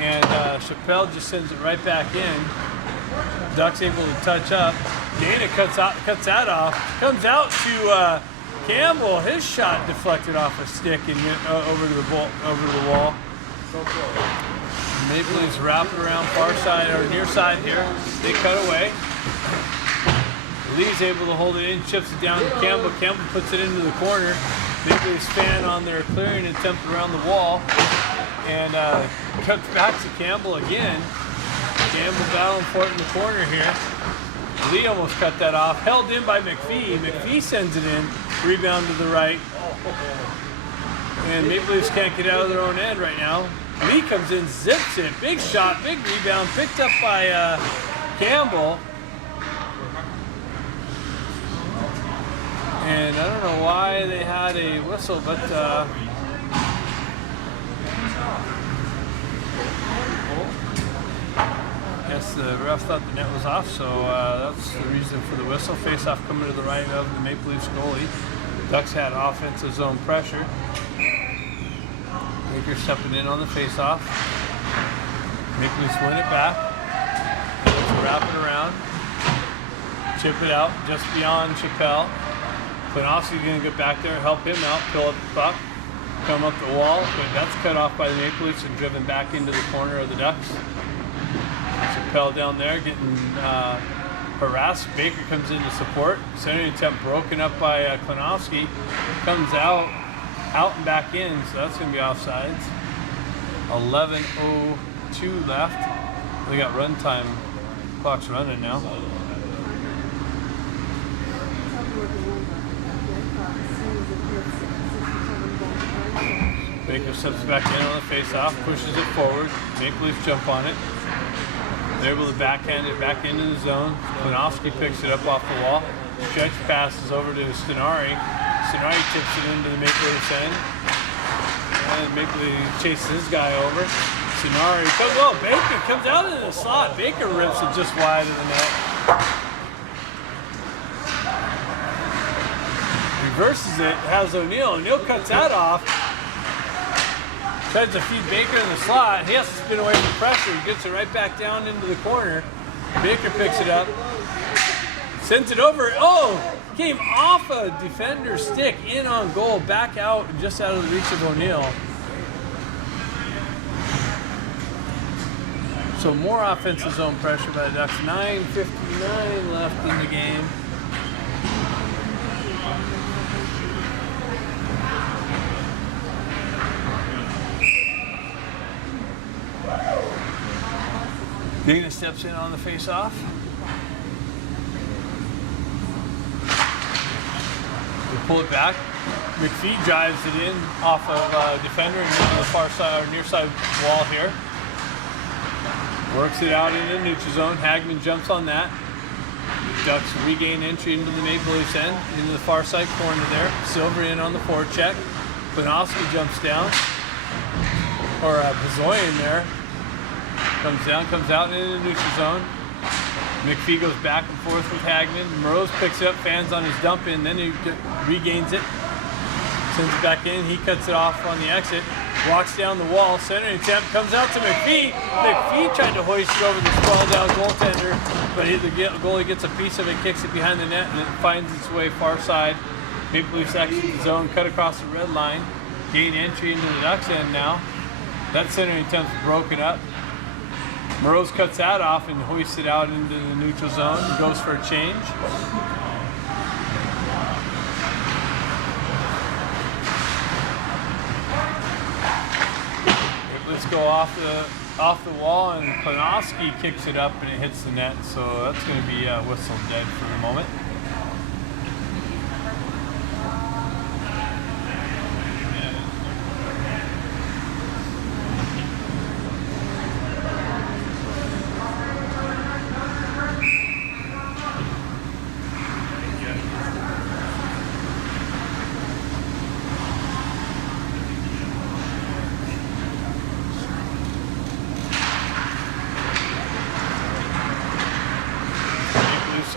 And Chappelle just sends it right back in. Ducks able to touch up. Dana cuts that off. Comes out to Campbell. His shot deflected off a stick and over to the wall. So close. Maple Leafs wrap it around far side or near side here. They cut away. Lee's able to hold it in, chips it down to Campbell. Campbell puts it into the corner. Maple Leafs fan on their clearing attempt around the wall. And cuts back to Campbell again. Campbell battling for it in the corner here. Lee almost cut that off. Held in by McPhee. McPhee sends it in. Rebound to the right. And Maple Leafs can't get out of their own end right now. Lee comes in, zips it. Big shot, big rebound. Picked up by Campbell. And I don't know why they had a whistle, but Yes, the ref thought the net was off, so that's the reason for the whistle. Face-off coming to the right of the Maple Leafs goalie. Ducks had offensive zone pressure. Baker stepping in on the face-off. Maple Leafs win it back. Let's wrap it around. Chip it out just beyond Chappelle. Klinowski's going to get back there, help him out, pull up the puck, come up the wall, but that's cut off by the Maple Leafs and driven back into the corner of the Ducks. Chappelle down there getting harassed. Baker comes in to support. Centering attempt broken up by Klinowski. Comes out and back in, so that's going to be offsides. 11:02 left. They got run time. Clock's running now. Baker steps back in on the face-off, pushes it forward. Maple Leafs jump on it. They're able to backhand it back into the zone. Klinowski picks it up off the wall. Stretch passes over to Stenari. Stenari tips it into the Maple Leafs end. And Maple Leafs chases his guy over. Stenari comes, oh, Baker comes out into the slot. Baker rips it just wide of the net. Reverses it, has O'Neill. O'Neill cuts that off. Tries to feed Baker in the slot. He has to spin away from pressure. He gets it right back down into the corner. Baker picks it up. Sends it over. Oh! Came off a defender's stick, in on goal, back out, just out of the reach of O'Neill. So more offensive zone pressure by the Ducks. 9:59 left in the game. Dana steps in on the face-off. They pull it back. McPhee drives it in off of defender and into the far side or near side wall here. Works it out into the neutral zone. Hagman jumps on that. Ducks regain entry into the Maple Leafs end, into the far side corner there. Silver in on the forecheck. Klinowski jumps down. Or Bezoyan there. Comes down, comes out into the neutral zone. McPhee goes back and forth with Hagman. Moroz picks it up, fans on his dump in, then he regains it. Sends it back in, he cuts it off on the exit. Walks down the wall, center attempt, comes out to McPhee. McPhee tried to hoist it over the sprawled out goaltender, but the goalie gets a piece of it, kicks it behind the net, and it finds its way far side. Maple Leafs exit the zone, cut across the red line. Gain entry into the Ducks end now. That centering attempt is broken up. Moroz cuts that off and hoists it out into the neutral zone and goes for a change. Let's go off the wall, and Klinowski kicks it up and it hits the net, so that's going to be whistled dead for the moment.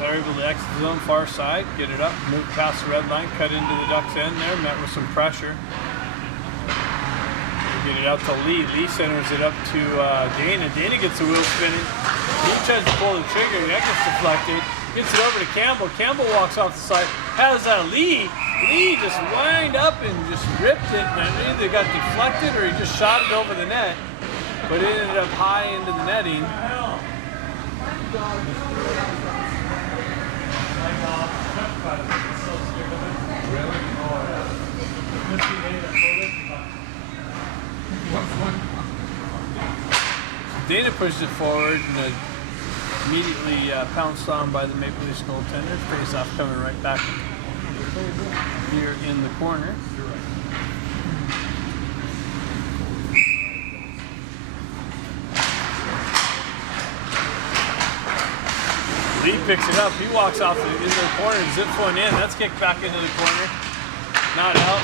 Are able to exit the zone far side, get it up, move past the red line, cut into the Ducks end there, met with some pressure. Get it out to Lee. Lee centers it up to Dana. Dana gets the wheel spinning. He tries to pull the trigger, that gets deflected. Gets it over to Campbell. Campbell walks off the side. Has Lee. Lee just wind up and just ripped it, and it either got deflected or he just shot it over the net. But it ended up high into the netting. Dana pushed it forward and immediately pounced on by the Maple Leafs goaltender. Face-off coming right back here in the corner. Lee picks it up. He walks off into the corner and zips one in. That's kicked back into the corner. Not out.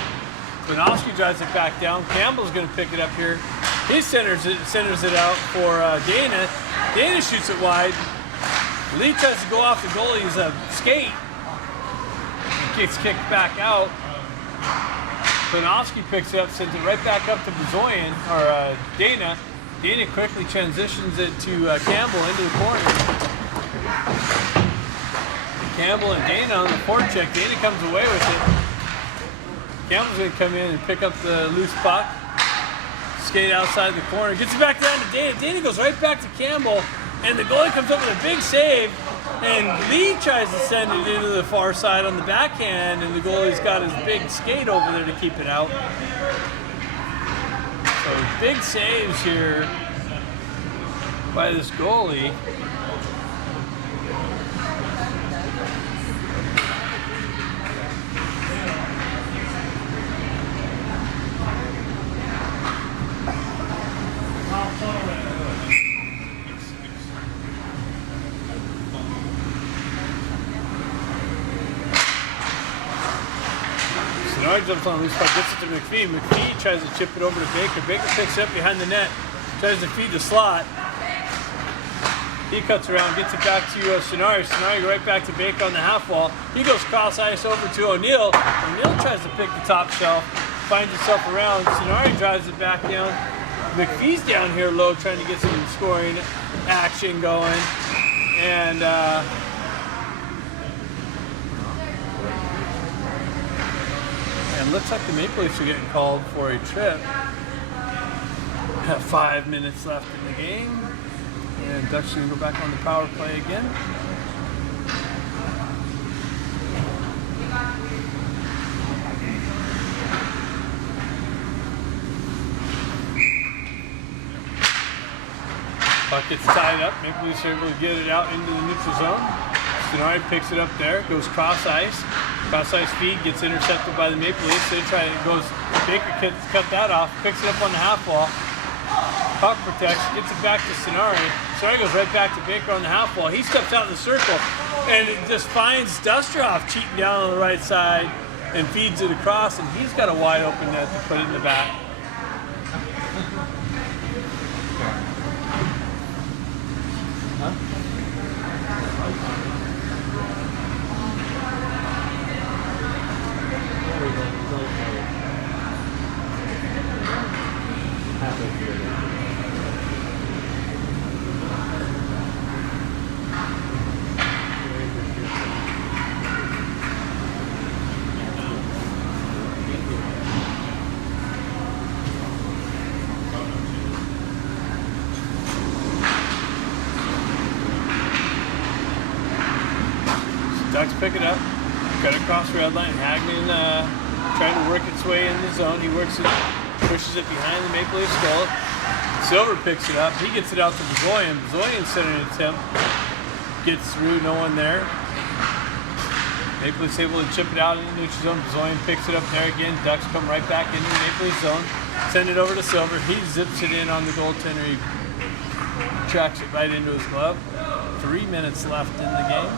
Klinowski drives it back down. Campbell's going to pick it up here He centers it out for Dana. Dana shoots it wide. Lee tries to go off the goalie's skate. Gets kicked back out. Panofsky picks it up, sends it right back up to Bezoyan, or Dana. Dana quickly transitions it to Campbell into the corner. Campbell and Dana on the forecheck. Dana comes away with it. Campbell's going to come in and pick up the loose puck. Skate outside the corner. Gets it back down to Dana. Dana goes right back to Campbell. And the goalie comes up with a big save. And Lee tries to send it into the far side on the backhand. And the goalie's got his big skate over there to keep it out. So big saves here by this goalie. Jumps on a loose puck, gets it to McPhee. McPhee tries to chip it over to Baker. Baker picks it up behind the net, tries to feed the slot. He cuts around, gets it back to Scenari. Scenari right back to Baker on the half wall. He goes cross ice over to O'Neill. O'Neill tries to pick the top shelf, finds himself around. Scenari drives it back down. McPhee's down here low, trying to get some scoring action going. And and looks like the Maple Leafs are getting called for a trip. Have 5 minutes left in the game. And Ducks are going to go back on the power play again. Puck gets tied up. Maple Leafs are able to get it out into the neutral zone. Scenari picks it up there, goes cross ice. Cross ice feed gets intercepted by the Maple Leafs. They try it goes. Baker cut that off, picks it up on the half wall. Puck protects, gets it back to Scenari. Scenari goes right back to Baker on the half wall. He steps out in the circle and it just finds Dustrov cheating down on the right side and feeds it across, and he's got a wide open net to put it in the back. Ducks pick it up, cut across the red line. Hagman trying to work its way in the zone. He works it, pushes it behind the Maple Leaf goal. Silver picks it up. He gets it out to Bezoyan. Bezoyan centering attempt. Gets through, no one there. Maple Leafs able to chip it out in the neutral zone. Bezoyan picks it up there again. Ducks come right back into the Maple Leaf zone. Send it over to Silver. He zips it in on the goaltender. He tracks it right into his glove. 3 minutes left in the game.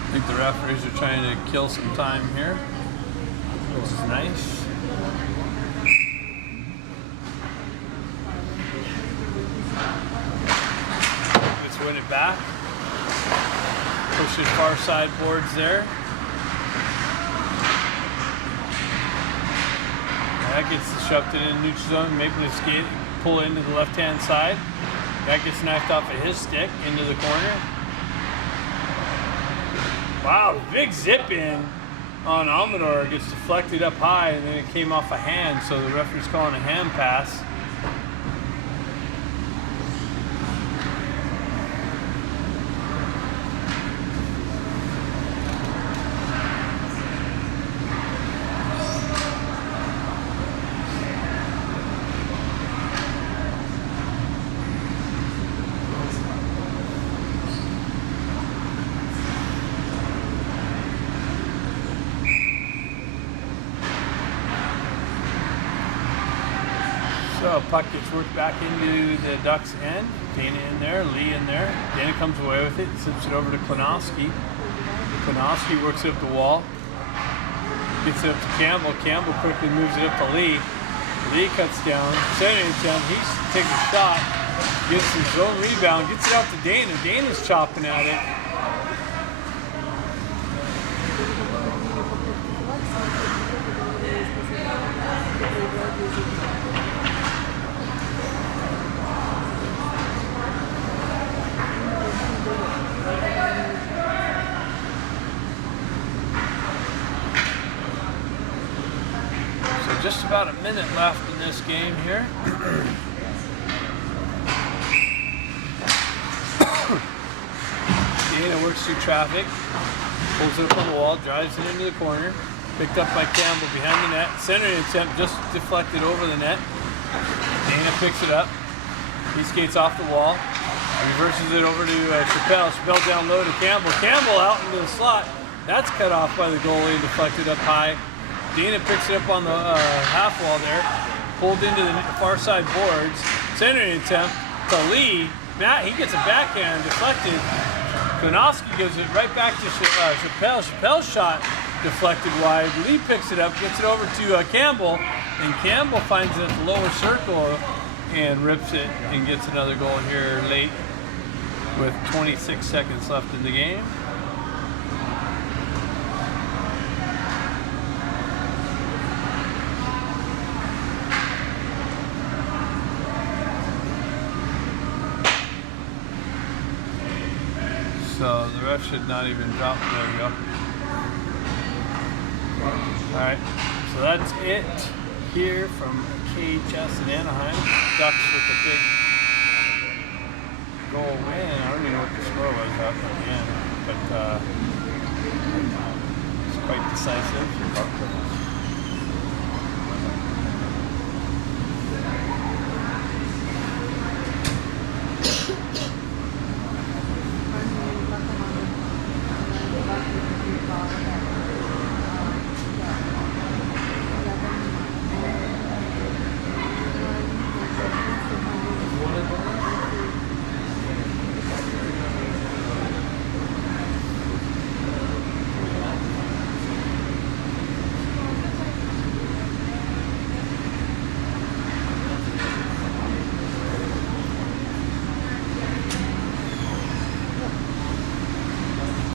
I think the referees are trying to kill some time here, which is nice. Let's win it back. Push it far side boards there. That gets shoved it in neutral zone. Maple Leafs skate, pull into the left-hand side. That gets knifed off of his stick into the corner. Wow, big zip in on Amador. Gets deflected up high, and then it came off a hand, so the referee's calling a hand pass. So now puck gets worked back into the Ducks' end. Dana in there, Lee in there. Dana comes away with it, slips it over to Klinowski. Klinowski works it up the wall. Gets it up to Campbell. Campbell quickly moves it up to Lee. Lee cuts down. Center attempt. He's taking a shot. Gets his own rebound. Gets it out to Dana. Dana's chopping at it. Just about a minute left in this game here. Dana works through traffic, pulls it up on the wall, drives it into the corner. Picked up by Campbell behind the net. Center attempt just deflected over the net. Dana picks it up. He skates off the wall. Reverses it over to Chappelle. Chappelle down low to Campbell. Campbell out into the slot. That's cut off by the goalie and deflected up high. Dana picks it up on the half wall there, pulled into the far side boards. Centering attempt to Lee. Matt, he gets a backhand deflected. Klinowski gives it right back to Chappelle. Chappelle's shot deflected wide. Lee picks it up, gets it over to Campbell, and Campbell finds it at the lower circle and rips it and gets another goal here late with 26 seconds left in the game. So the ref should not even drop. There we go. Alright, so that's it here from KHS in Anaheim. Ducks with a big goal win. I don't even know what the score was at the end, but it's quite decisive.